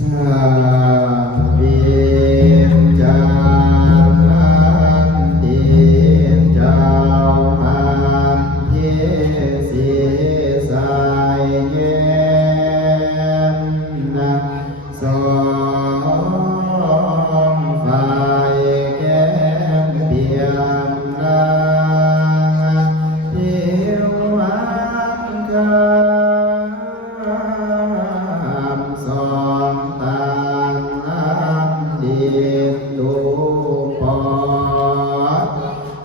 เวียนจานลันเดียนเจ้ามันเยสีสายเย็นนะสองฝ่ายแก้มเบียมนางเที่ยววันกันสองตาน้ำดินดูปอด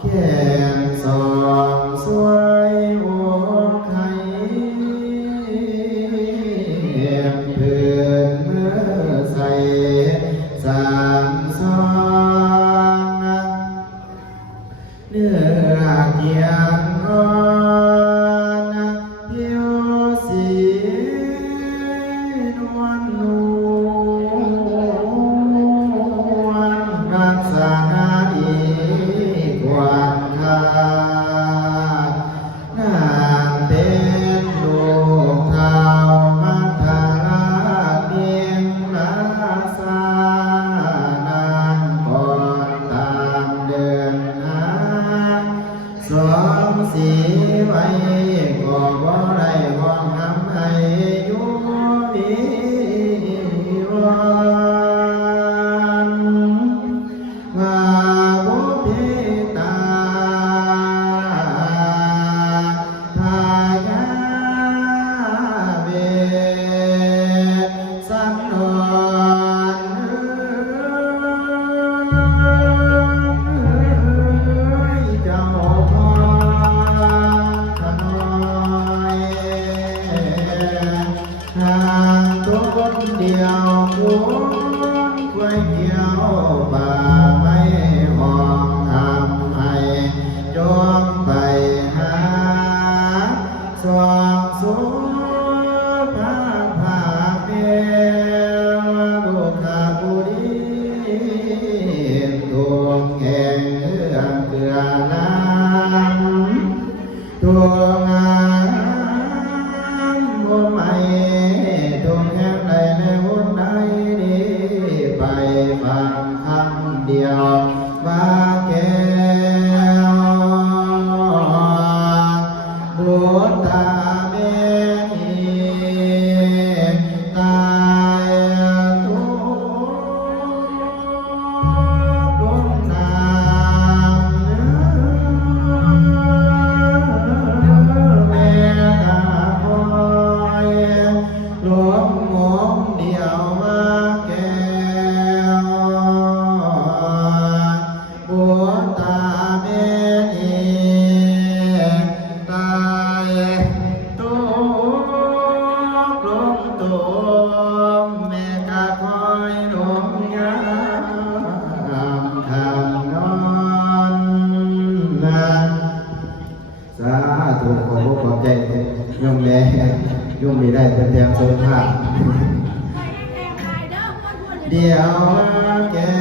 แก้มสองสวยโอไข่เพื่อนเมื่อใส่สามสองเนื้อเกียงร้อนผิวสีนวลนวลรักษาดีกว่าทานางเป็นลูกเท้ามัทธาเพียงราษานางก่อนตามเดินหาสองสีไว้ก็บ่ได้ห้องน้ำให้อยู่มีวันว่าบุเพตาทายาเวสันนอนเจ้าพ่อขน้อยทางตัวคนเดียวคุณควายเกี่ยวป่าไม่ห้องทำให้จงไปหาสว่างสุภาพาเดียวลูกขาบุรีตัวแห่งเรื่องเกลือน้ำตัวงามบ่ไม่ตัวแห่งใดในหุ่นใดนี้ไปฟังคำเดียวมาแก้วบุตตาเมนีตายทุกลงน้ำแม่ตาคอยหลวงหมงเดียวมาแก้วบัวตาเมนีตายตัวกลมตัวแม่กะคอยหลงยามคำนอนนะสาธุขอขอบใจโยมแม่โยมมีได้เป็นแทนทรงภาพเดียวแก้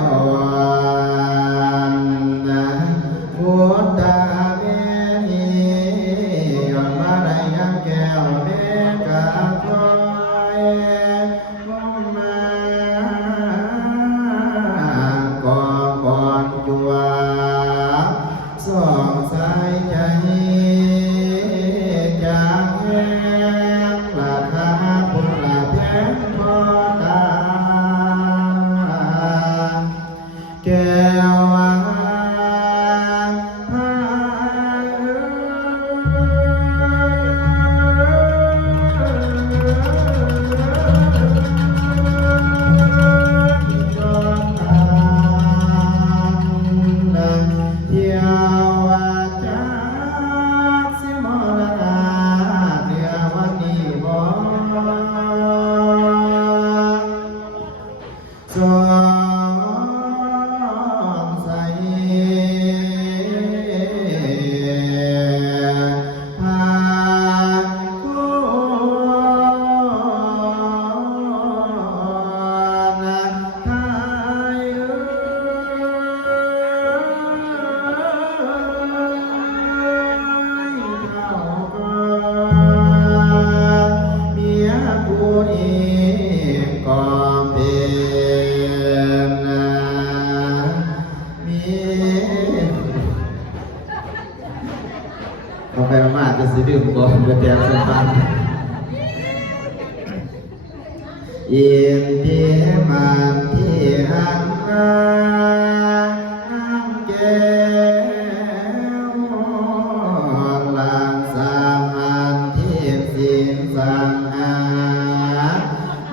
วนะพุทธาเมนีย้อนมาได้ยังแก้วเมกะคอยมองมาก่อนจัวสองสายใจจากแห่งราคาพุ่นละแพงพอตา กระแตกสปันอินทิมันที่หันงามแก้วหลังสามันที่สิ้นสังหา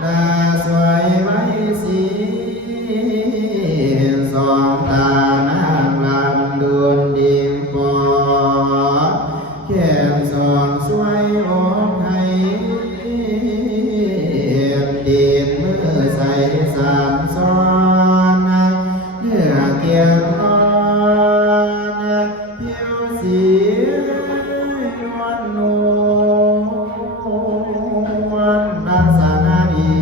น่าสวยไว้สีสองตานางลำดวนดิมปอแก้มสองสวยอกให้ดีดมือใส่สามซ้อนเนื้อเกียงอ่อนผิวสีนวลนวลลักษณะดี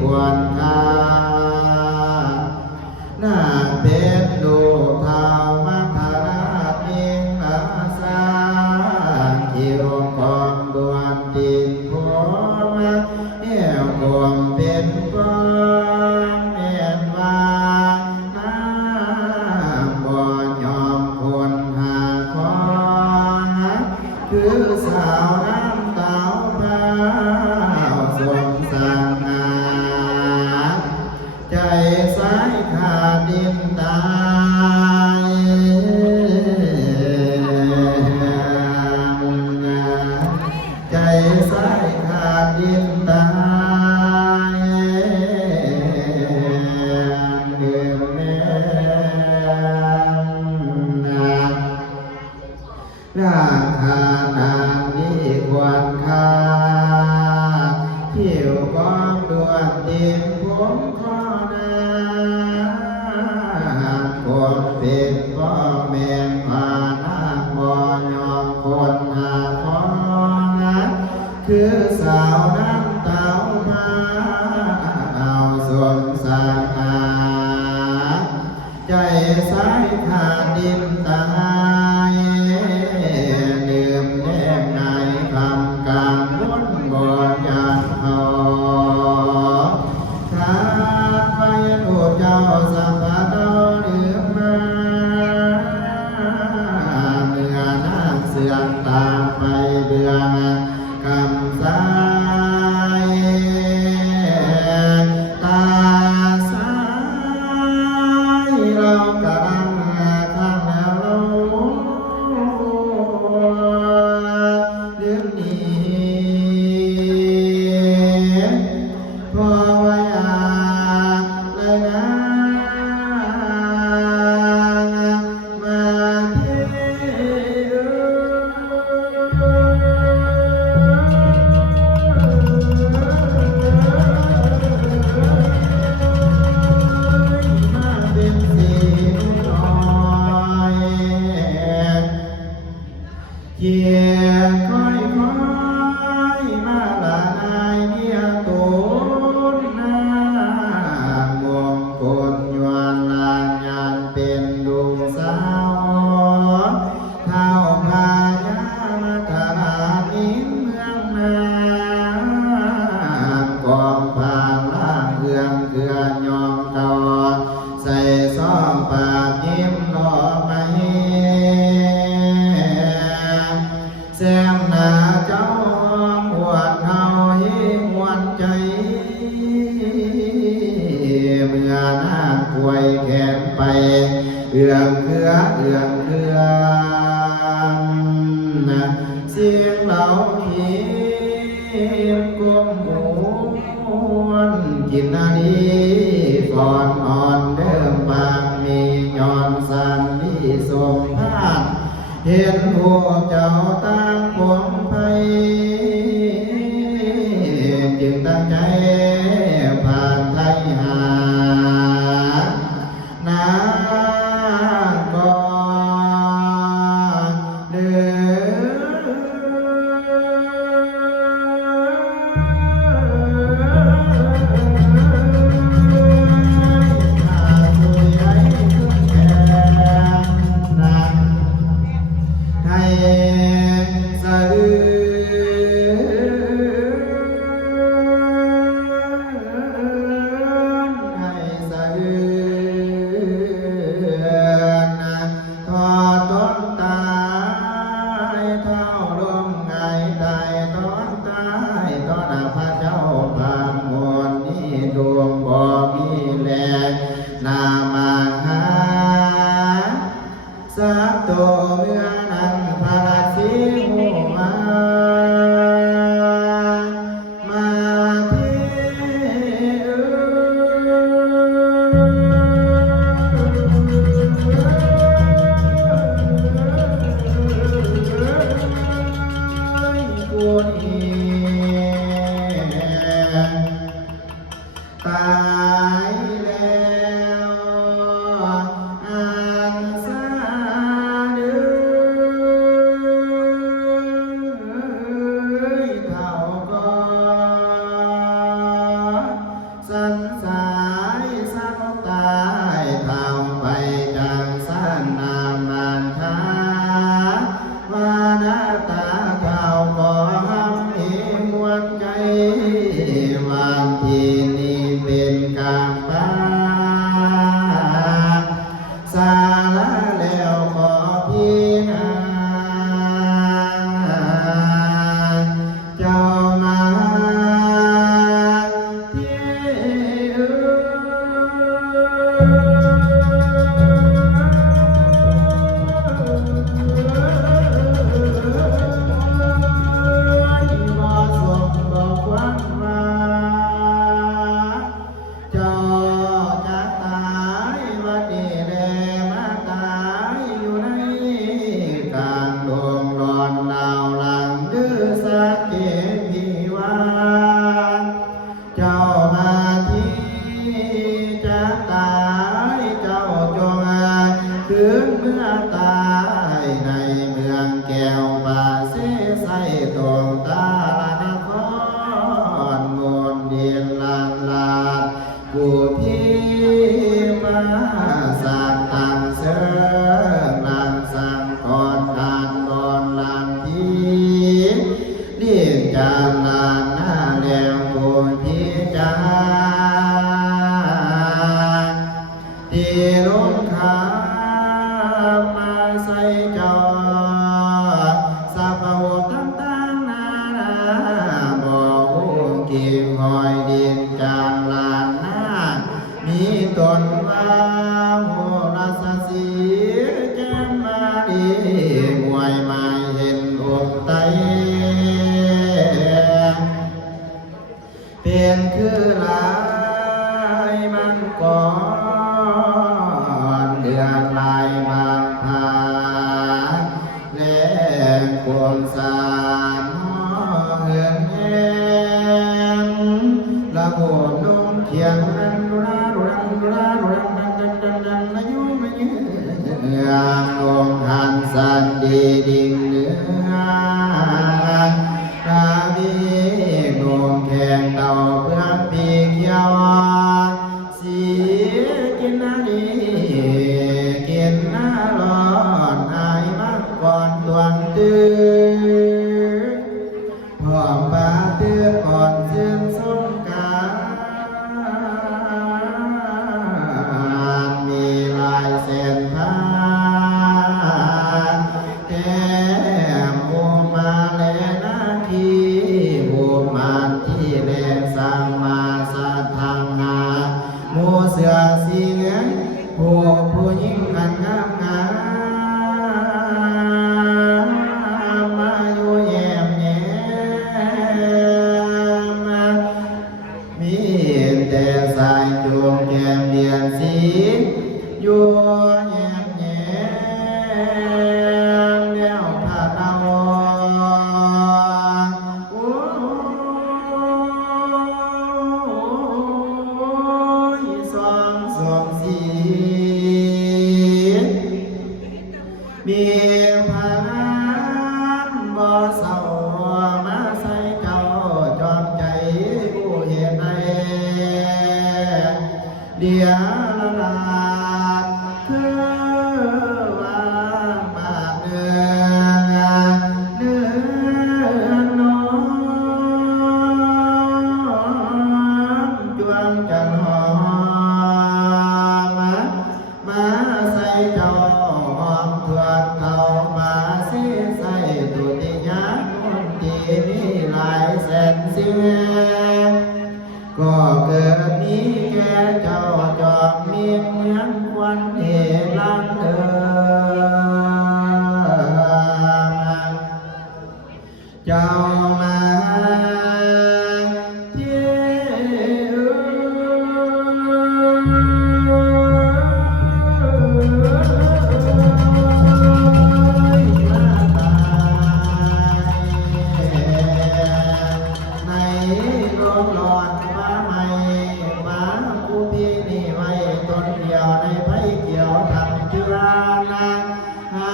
ควรค่าหน้าเป็นลูกเท้ามัทราชเองอาสาคิวของดวงดินโพมาเอวกวงเป็นก้อนเมียนว่าน้ำบ่ยอมคนหาคอนคือสาวน้ำเต้าเบาสมสังหาใจสายขาดดินตายใจสายขาดดินตายเดือดแน่ร่างคานางนี้ควรค่าผิวกองดวงดินผมขอนาคนเป็นพ่อแม่พานางบ่ยอมคนหาของคือสาวน้ำเต้ามาเอาสวมสางอาใจสายขาดดินตายลืมแนบในคำกลางล้นบ่อยานเขาขาดไปลูกเจ้าสัมภาระลืมมาเมื่อนางเสื่อมตามไปเดือนคำสายตาสายเรากำลังข้างแล้วเรื่องนี้พอไว้เลยนะมาเที่มาเป็นสีน้อยเกียร์ค่อยๆมาละนายเมียตูนนามวงกลยวนลานยานเป็นดุงสาวเท้าพายามาตลาดนิ้มเมืองนากองพางล่างเอื้องเกือนยอมต่อใส่ซ้อมปากยิ้มรอไม่แซมหน้าเจ้าหวดเฮาให้หวนใจเมื่อนางป่วยแขนไปเอื้องเกือนเสียงเหล่าขีมกุมหวนกินนาดีฟอนอ่อนเดิมบางมีย้อนสันดีสมพานเห็นหัวเจ้าตั้งผงไฟจึงตั้งใจผ่านไทยหานางก่อนเดือ ให้ ดีหอยดินจานลานหน้ามีตนว่าโหราสสีแจ่มมาดีมวยมาเห็นอกไตเป็นคือลายมังกรเดือนลายมังพาและควงสามเหือนแห้งละโหดลงเขียนรันรันรันรันรันรันรันรันรันมายุมายืนลงหันสันดีดิ่งเนื้อราวีลงแข่งเต่าเพื่อปีกเขียวสีกินนาดีกินหน้าร้อนอายมากก่อนตวงตื้อพร้อมปาเตื้อก่อนชื่นสงกรานต์มีลายเส้นผ่านแก้มโมมาแลนาคีโมมานที่แลสร้างมาสัทธังหาโมเสือสีเหลืองผู้หญิงกันงามงามมาอยู่แย้มแย้มมีแต่สายจูงแก้มเดียนสีอยู่แย้มแย้มแนวผ้าตาวโอ้ยสองสวมสีมีพลังบ่เศร้ามาใส่เจ้าจอมใจผู้เหตุใดเดียวละลาดเธอว่าบาปเนื้อนอนจวงจันหอมมาใส่เจ้าหอมทวดเขามาสิใส่ตุติยาคนที่มีหลายแสนเสียงก็เกิดนี้แก่เจ้าจอมมีเหมือนควันเหลังเจ้ามาเที่ในโลกหลอดมาใหม่มาผู้พี่นี่ไว้ตนเดียวในไผ่เกี่ยวทำจุฬานาหา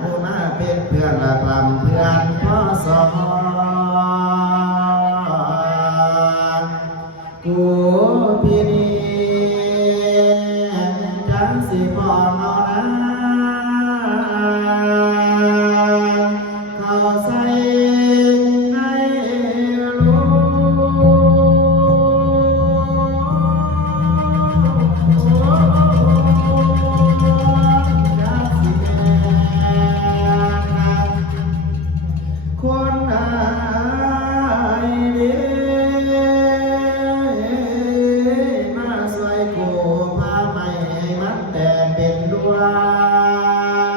ผู้มาเป็นเพื่อนละความเพื่อนพ่อสอนกูพี่นี่จังสิพ่อเนานะเขาใส่ในลูจักสิแม่คนหายเด้มาสวยกูพาไม่ให้มันแต่เป็นดว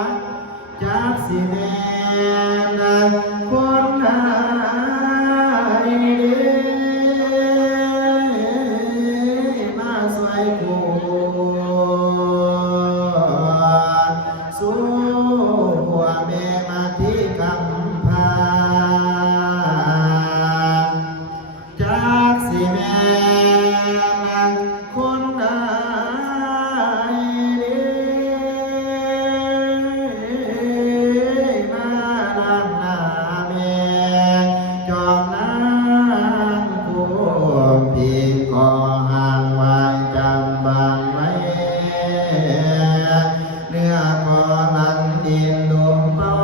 งจักสิแม่คนหายเด้มาสวยกูสู้หัวแม่มาที่กำพาจากสิแม่คนหายเด้มาดำหน้าแม่จอมนางผู้พี่ก็ห่างไว้จำบางไว้เนื้อก็นันดินดวงตา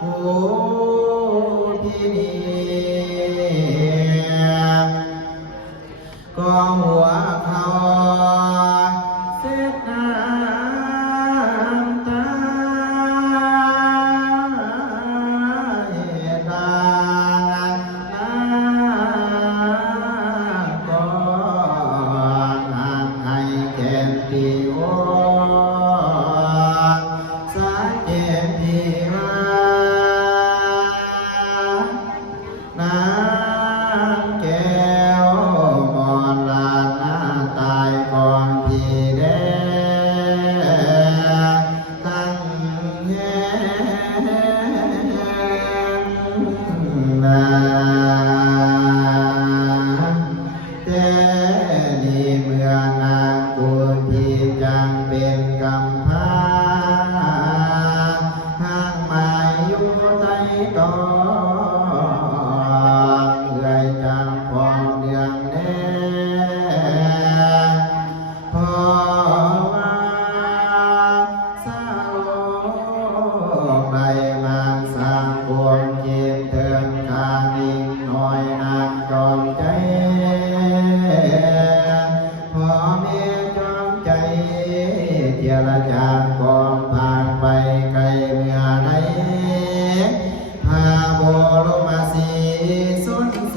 ผู้พี่นี่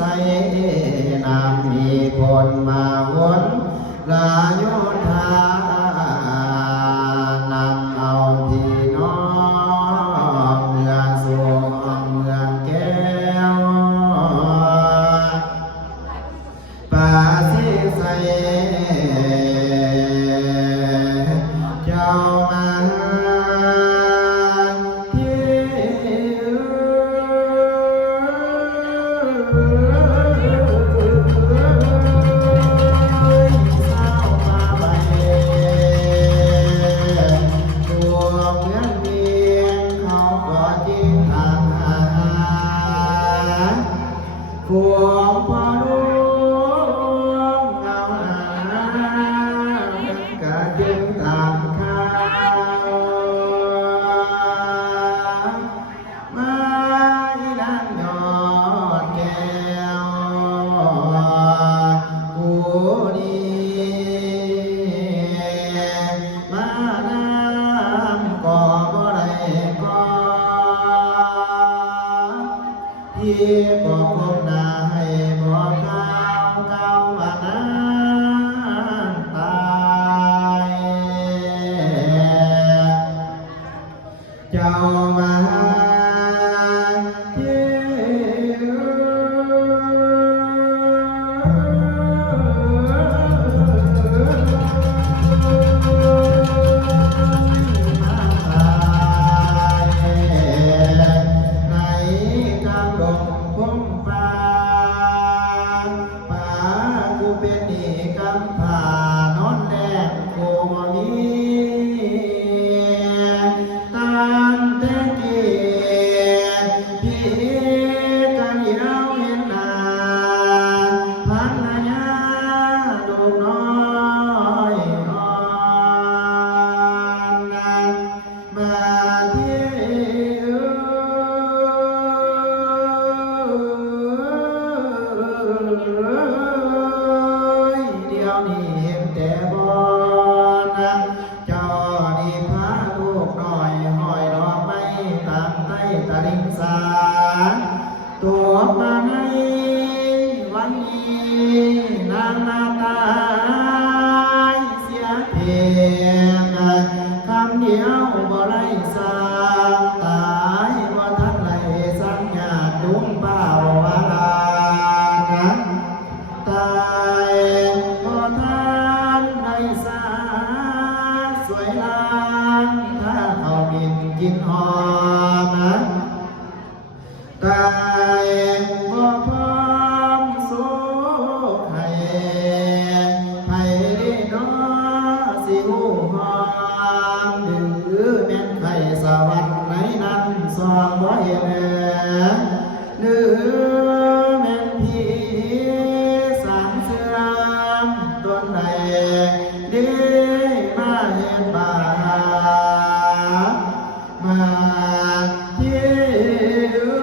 ส่นำมีคนมาวนลาโยธานำเอาพี่น้องเมืองสวงเมืองแก้วป่าสิใสเจ้ามาพวงพาลุงเงาหากะจึงตามข่าวมาอีนั่งยอดแก้วผู้ดีมาน้ำก็บ่ได้ก็ที่ก็คงได้บอกเก่าว่านั้นตายเจ้ามาเที่ผ่านอนแดงโกมีตั้งแต่เกียรติพี่กันเดียวเห็นหน้าพันยาลูกน้อยอ่อนมาที่เดียวนี้เห็นแต่บ่นะเจ้านี่พาลูกน้อยห้อยดอกไม้ตามใต้ตะลิงสาตัวมาในวันนี้นางนาตายเสียเพียงคำเดียวบ่ได้สาตายว่าท่านไหลสัญญาดุงเปล่าวาลานะตายก็ท่านได้สาสวยลานถ้าเขาบินกินหอมนะตายก็พร้อมสู้ให้ได้น้อสิหูหอมหรือแม่นไข่สวรรค์ในนั้นสองบ่เห็นหรือแม่นพี่สามเสื่อมต้นใดดีมาเห็นบามาเที่ยว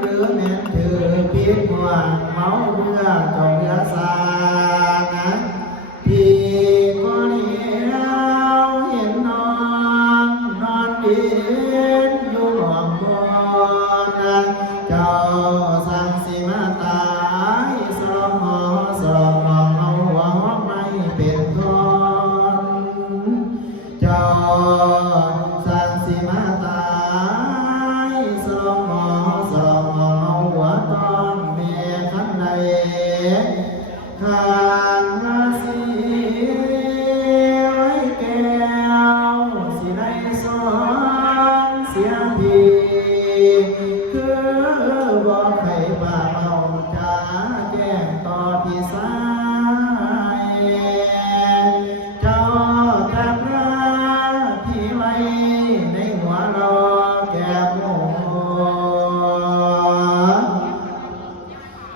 หรือแม่นถือพิษหวังเมาเรือจงเรือสานะพี่ก็เลี้ยวเห็นน้องนอนดินอยู่หลอมบนนะเจ้าสั่งสิมาตายสลองหอสลองมองเอาหัวหอมไม่เป็นทนเจ้าสั่งสิมาตายสลองหอสลองมองเอาหัวตอนเมียขันใดขานมาสีไว้แก้วสิได้สอนเสียทีคือบอกให้ป่าเมาจ้าแก้งต่อพี่สายเจ้าแต่พระพี่ไว้ในหัวเราแก้มโม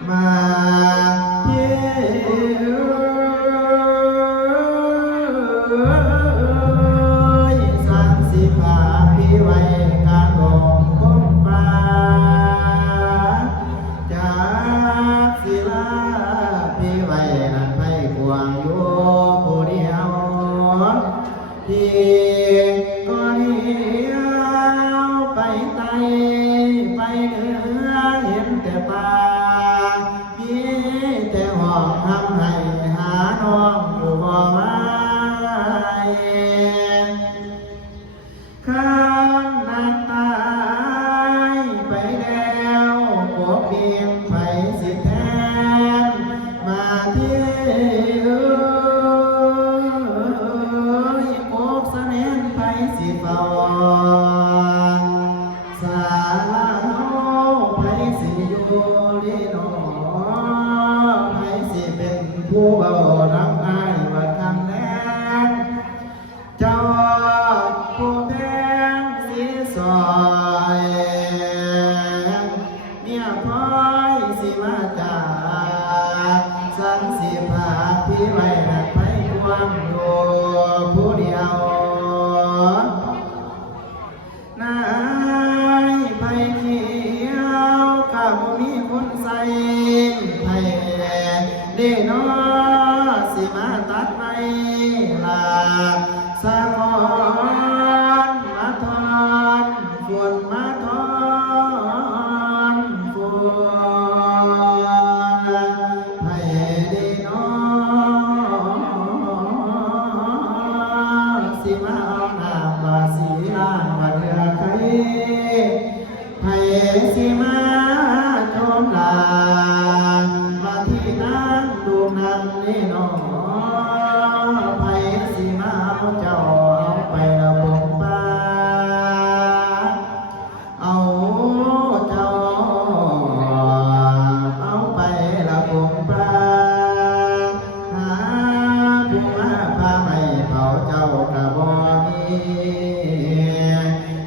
มาเที่ยวสันสิพาพี่ไว้การลงคงมาจาก ไปเหนือเห็นแต่ป่ามีแต่ห้องทำให้หาน้องอยู่บ่มาข้ามนางตายไปแล้วพวกเบียงไผสิแทนมาที่โกกเสน่ห์ไผสิเฝ้าสาวไผสิอยู่ลีนอไผสิเป็นผู้เบาน้ำอายว่าคำแน่เจ้าผู้แพงสีซอยเมียพ้อยสิมาจากสันสิพาพี่ไว้หักไปความอยู่ผู้เดียวนายไผเขียวกับมีคนใส่ไผเด้นอสิมาตัดไม้ลาสะกอนมาทอนฝนมาทอนฝนให้ได้น้อสิมาเอาน้ำมาสีล้างมาเถื่อใครให้สิมาชมลามาที่นั่งดูนั่งนี่น้อไผสิมาเอาเจ้าเอาไประบบป่าเอาเจ้าเอาไประบบป่าหาผู้มาพาไม่เผาเจ้ากะบ่มี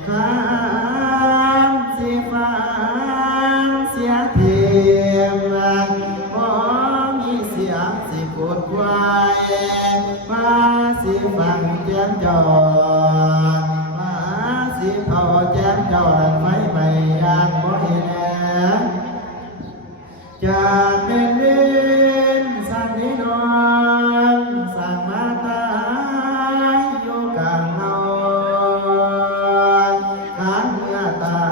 ข้ามสิฟ้าเสียเทียมบ่มีเสียงสิปวดควายมาสิฟังแจ้งจอมาสิเผาแจ้งจอดันไฟไม่ยานบ่เห็นจะเป็นเล่นสันนินอนสั่งมาตายอยู่กลางเฮาขันเมื่อตา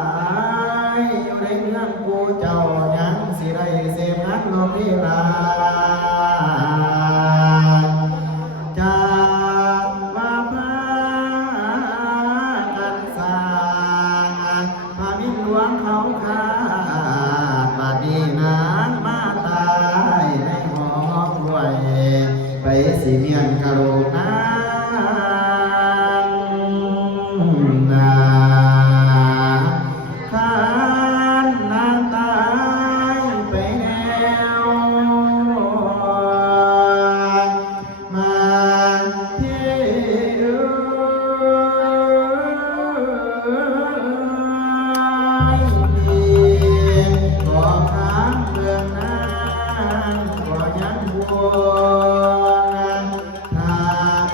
ยอยู่ในเมืองกูเจ้ายังสิได้เสพนักลมลีลาจากว่าพากันสร้างพามินหลวงเขาขาดบาดนี้นางมาตายในหอรวยไปสิเมียนกะโลกนางนาข้านนางตายไปแล้วมาที่ก็ค้างเมืองนางก็ยังบวงทาง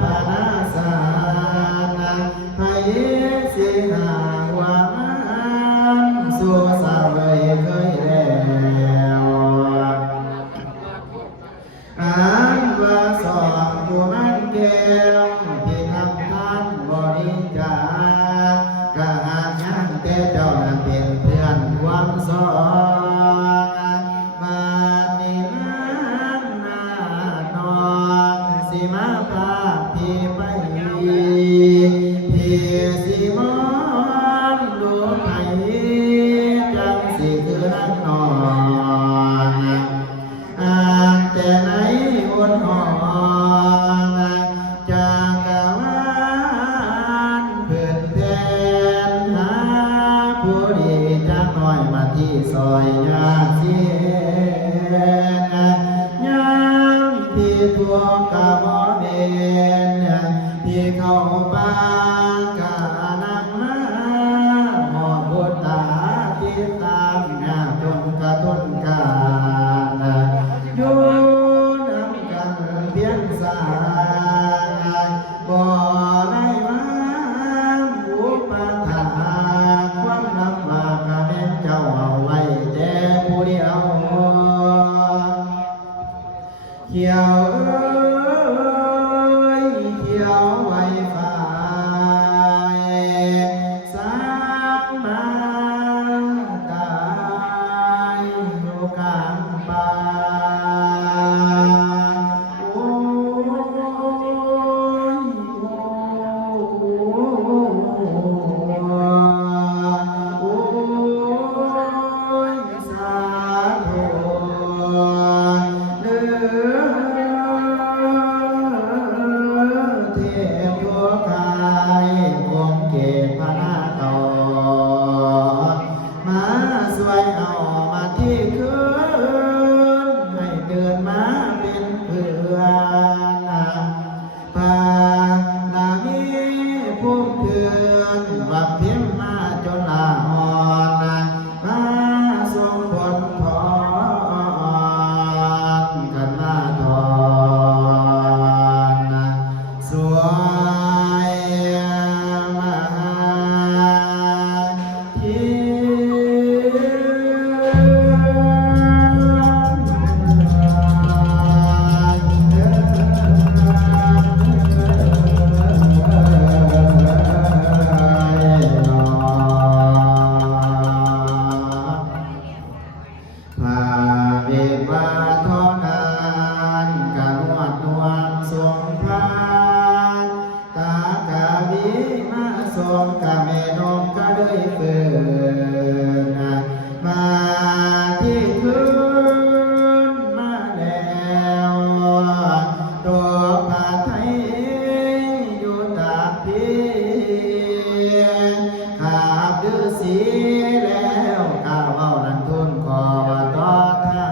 ปนาสานาไพสิหาวามันสุสาเวยเคยแล้วอ่านว่าสอบผู้มันแก้วที่ทำทานบริจาคกะหากยังแต่เจ้านั้นเป็นเพื่อนความสอนมานี่นั้นนาน้องสิมาพาพี่ไปพี่สิมองดูไปจังสิคือนั่งนอนอ่านแต่ไหนอุ่นหอนจากกะวานเพื่อนแทนหาผู้ดีจักหน่อยมาที่ซอยยาเสียนยามที่ทวงกะบ่เด่นที่เข้าป่ากะนั่งมาหอบบุตตาติดตามงานจนกระทนกาอยู่นำกันเพียงสายบ่ได้มาอุปถาความลำบากกะแม่นเจ้าเอาไว้แต่ผู้เดียวเขียวเขียวไว้ฝ่ายสางมาตายอยู่กลางป่าโอ้ยโอ้ยสาธุเด้อเทพโยกายวงเกศพนาต่อมาสวยเอามาที่คืนให้เดินมาเป็นเพื่อนพานามีภูมิเถื่อนวับเพียงมาจนลาอ่อนมาทรงผลพรกันมาทอนสวยมหาเทพาเวทวาทอนานกะนวดนวลทรงพานตากะวิมาทรงกะเมนมกะเลยเฟื่อนมาที่คืนมาแล้วตัวผาไทยอยู่ตากพี่ขาบดื้อสีแล้วก้าวเอานันทุนขอว่าต่อทา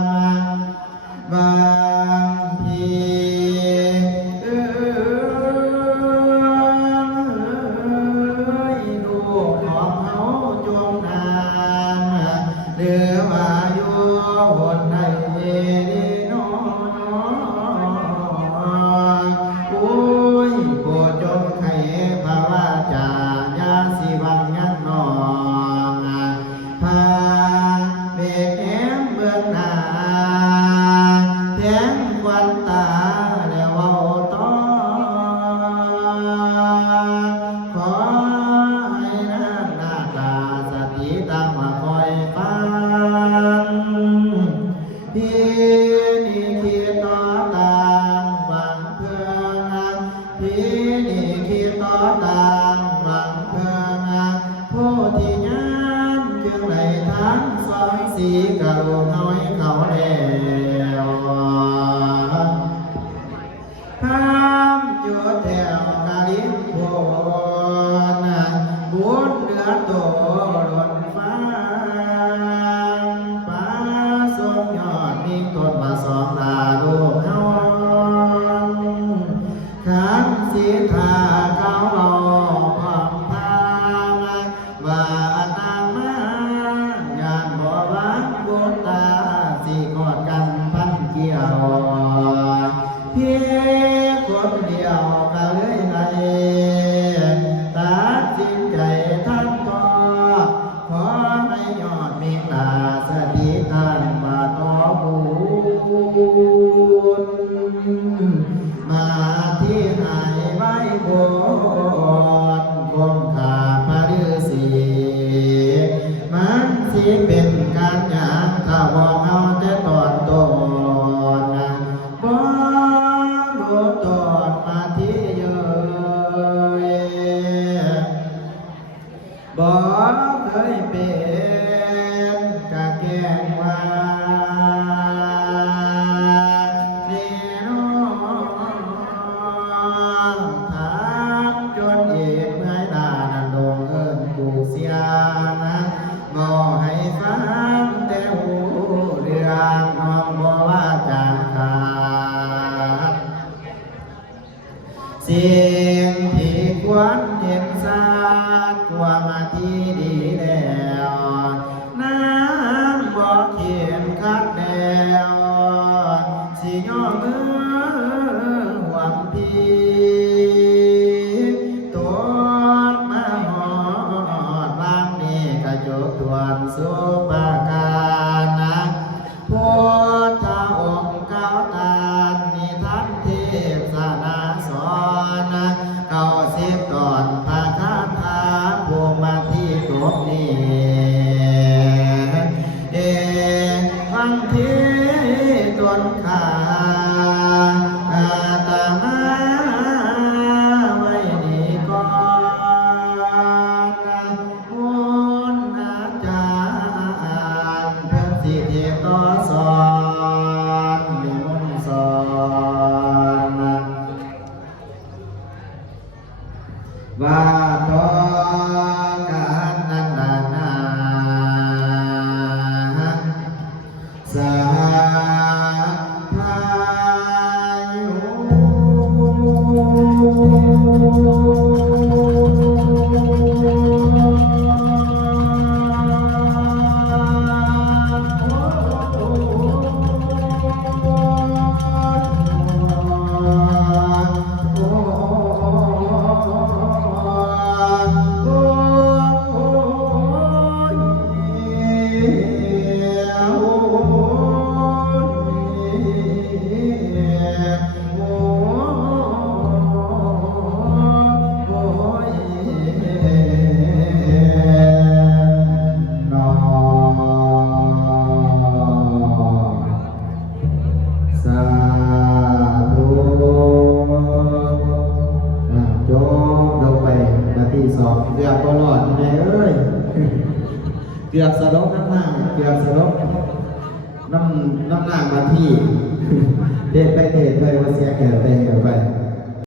งบางทีลูกของเขาจงนานเหลือว่าอยู่หนในดีน้อยโอ้ยโปรดจงไขภาวะจายาสิวังยันนองพาเบกแอมเบื้องหน้าแทงควันตาแล้วเอาต่อขอให้น้ำหน้าตาสติตั้งมาคอยฟังพี่นี่คิดต่อต่างบางเพื่อนพี่นี่คิดต่อต่างบางเพื่อนผู้ที่ยานจึงได้ทั้งสองสีกะลูกเอาให้เขาแล้วห้ามอยู่แถวกะลิมโพนบุญเดือโตหล่นฟ้าฟ้าทรงยอดนิ่งต้นมาสองตาลูกเฮาขันสีทาเขาเอาพร้อมทางว่านามาญาณบ่วางบุตตาสิกอดกันพันเกี่ยวเพีย คนเดียวก็เลยไงตัดสินใจท่านพ่อขอให้ยอดมีตาสติท่านมาต่อบุญมาที่หายไว้บนคงขาพระฤาษีมันสิเป็นการหยาบถ้าบอกเอาแต่ตอนต้นบ่รู้ตอนมาที่เยอะบ่เคยเป็นกะแกล้งว่านี่น้องถามจนเอกเมื่อยหน้านั้นลงเอิ้นกูเสียนะงอให้ฟังแต่หูเรื่องน้องบ่ว่าจางขาดสิ่งที่ควรเห็นสาดกว่ามาที่ดีแล้วน้ำบ่เขียนคัดแล้วสิย่อมือหวังพี่ตัวมาหอดบางนี้กระจกทวนสุปาการนะพุทธองค์เก้าตานิทันเทพสนาสอนนะ90 ตอนพระคาถาภูมาที่ตกนี้ฟังที่ต้นขาตามาไว้นี่ก่อนมุนอาจารย์เพิ่นสิเทศต่อสอนนิมนต์สอนว่าต่อการนั้นนาสาพายุสาธุจบลงไปนาที2เกือบบ่รอดแม่เอ้ย เกือบสลบน้ำหน้าเกือบสลบน้ำหน้ามาที่ เทศไปว่าเสียแก่ไป